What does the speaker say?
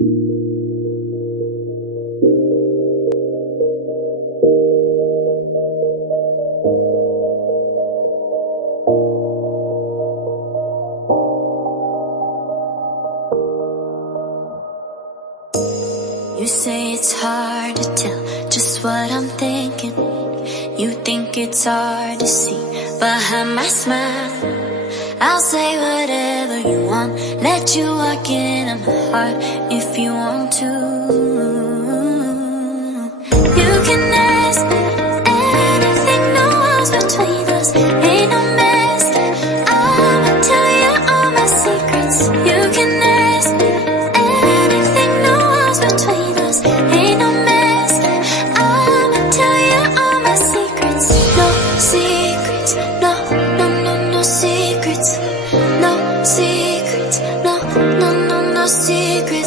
You say it's hard to tell just what I'm thinking. You think it's hard to see behind my smile. I'll say whatever you want, let you walk into my heart if you want to. You can ask me anything, no walls between us, ain't no mess. I'ma tell you all my secrets. You can ask me anything, no walls between us, ain't no mess. I'ma tell you all my secrets. No secrets, no, no, no, no secrets. No secrets, no, no, no, no secrets.